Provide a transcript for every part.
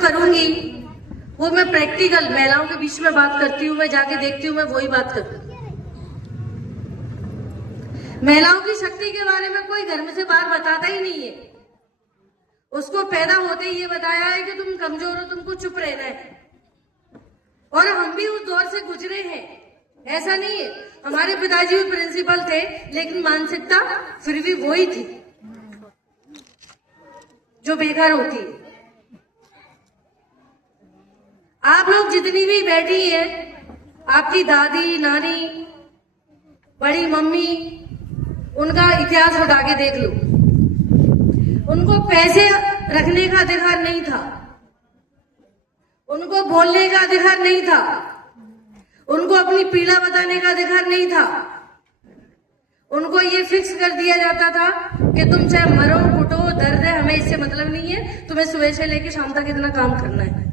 करूंगी वो मैं प्रैक्टिकल महिलाओं के बीच में बात करती हूँ, मैं जाके देखती हूँ, मैं वही बात करती हूँ। महिलाओं की शक्ति के बारे में कोई घर में से बाहर बताता ही नहीं है। उसको पैदा होते ही ये बताया है कि तुम कमजोर हो, तुमको चुप रहना है। और हम भी उस दौर से गुजरे हैं, ऐसा नहीं है। हमारे पिताजी भी प्रिंसिपल थे, लेकिन मानसिकता फिर भी वही थी जो बेकार होती है। आप लोग जितनी भी बैठी है, आपकी दादी, नानी, बड़ी मम्मी, उनका इतिहास उठा के देख लो। उनको पैसे रखने का अधिकार नहीं था, उनको बोलने का अधिकार नहीं था, उनको अपनी पीड़ा बताने का अधिकार नहीं था। उनको ये फिक्स कर दिया जाता था कि तुम चाहे मरो कुटो, दर्द है, हमें इससे मतलब नहीं है, तुम्हें सुबह से लेकर शाम तक इतना काम करना है।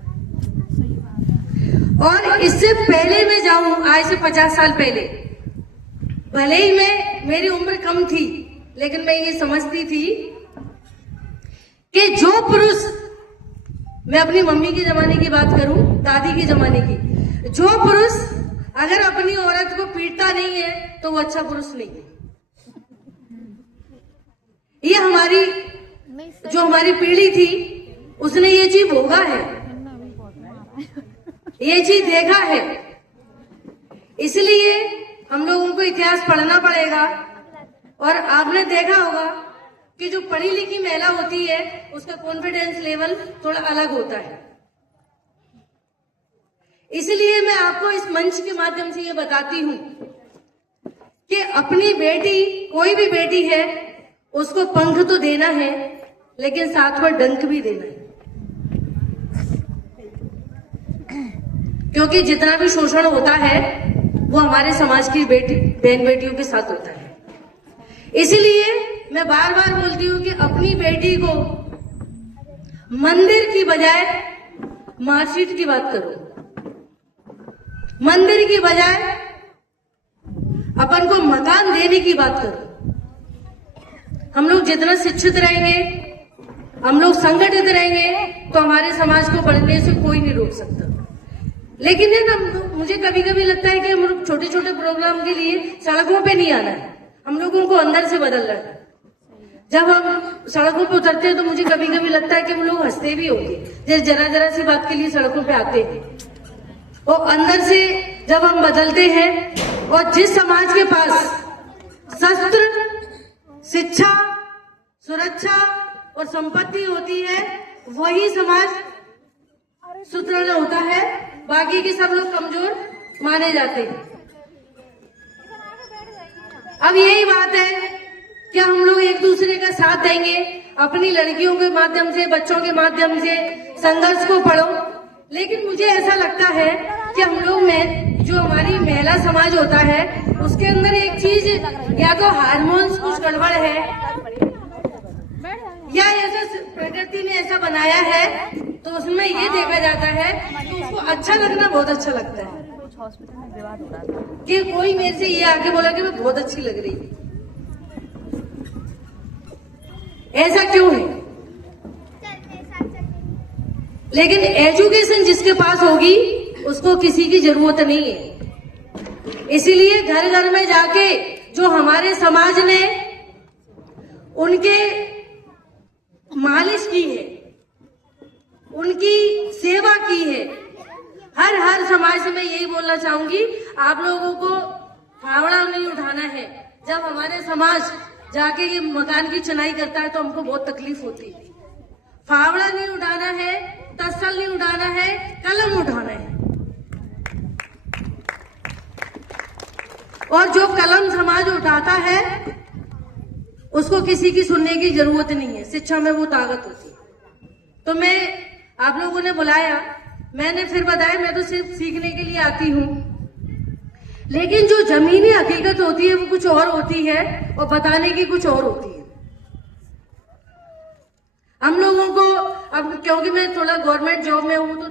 और इससे पहले मैं जाऊं, आज से 50 साल पहले, भले ही मेरी उम्र कम थी, लेकिन मैं ये समझती थी कि जो पुरुष, मैं अपनी मम्मी के जमाने की बात करूं, दादी के जमाने की, जो पुरुष अगर अपनी औरत को पीटता नहीं है तो वो अच्छा पुरुष नहीं है। ये हमारी पीढ़ी थी, उसने ये चीज भोगा है, ये चीज देखा है। इसलिए हम लोगों को इतिहास पढ़ना पड़ेगा। और आपने देखा होगा कि जो पढ़ी लिखी महिला होती है उसका कॉन्फिडेंस लेवल थोड़ा अलग होता है। इसलिए मैं आपको इस मंच के माध्यम से ये बताती हूं कि अपनी बेटी, कोई भी बेटी है, उसको पंख तो देना है, लेकिन साथ में डंक भी देना है। क्योंकि जितना भी शोषण होता है वो हमारे समाज की बहन बेटियों के साथ होता है। इसलिए मैं बार बार बोलती हूँ कि अपनी बेटी को मंदिर की बजाय मार्कशीट की बात करो, मंदिर की बजाय अपन को मकान देने की बात करो। हम लोग जितना शिक्षित रहेंगे, हम लोग संगठित रहेंगे, तो हमारे समाज को बढ़ने से कोई नहीं रोक सकता। लेकिन है ना, मुझे कभी कभी लगता है कि हम लोग छोटे छोटे प्रोग्राम के लिए सड़कों पे नहीं आना है, हम लोगों को अंदर से बदलना है। जब हम सड़कों पे उतरते हैं तो मुझे कभी कभी लगता है कि हम लोग हंसते भी होंगे, जैसे जरा जरा सी बात के लिए सड़कों पे आते हैं। और अंदर से जब हम बदलते हैं, और जिस समाज के पास शस्त्र, शिक्षा, सुरक्षा और संपत्ति होती है, वही समाज सुदृढ़ होता है, बाकी के सब लोग कमजोर माने जाते हैं। अब यही बात है कि हम लोग एक दूसरे का साथ देंगे, अपनी लड़कियों के माध्यम से, बच्चों के माध्यम से संघर्ष को पढ़ो। लेकिन मुझे ऐसा लगता है कि हम लोग में जो हमारी महिला समाज होता है, उसके अंदर एक चीज, या तो हार्मोन्स कुछ गड़बड़ है, या ऐसा प्रकृति ने ऐसा बनाया है, तो उसमें ये देखा जाता है कि उसको अच्छा लगना बहुत अच्छा लगता है। कि कोई मेरे से ये आके बोला कि मैं बहुत अच्छी लग रही है, ऐसा क्यों है? लेकिन एजुकेशन जिसके पास होगी उसको किसी की जरूरत नहीं है। इसीलिए घर घर में जाके जो हमारे समाज ने उनके मालिश की है, उनकी सेवा की है, हर समाज से मैं यही बोलना चाहूंगी, आप लोगों को फावड़ा नहीं उठाना है। जब हमारे समाज जाके ये मकान की चुनाई करता है तो हमको बहुत तकलीफ होती है। फावड़ा नहीं उठाना है, तसल नहीं उठाना है, कलम उठाना है। और जो कलम समाज उठाता है उसको किसी की सुनने की जरूरत नहीं है, शिक्षा में वो ताकत होती है। तो मैं, आप लोगों ने बुलाया, मैंने फिर बताया, मैं तो सिर्फ सीखने के लिए आती हूँ, लेकिन जो जमीनी हकीकत होती है वो कुछ और होती है और बताने की कुछ और होती है। हम लोगों को अब, क्योंकि मैं थोड़ा गवर्नमेंट जॉब में हूँ, तो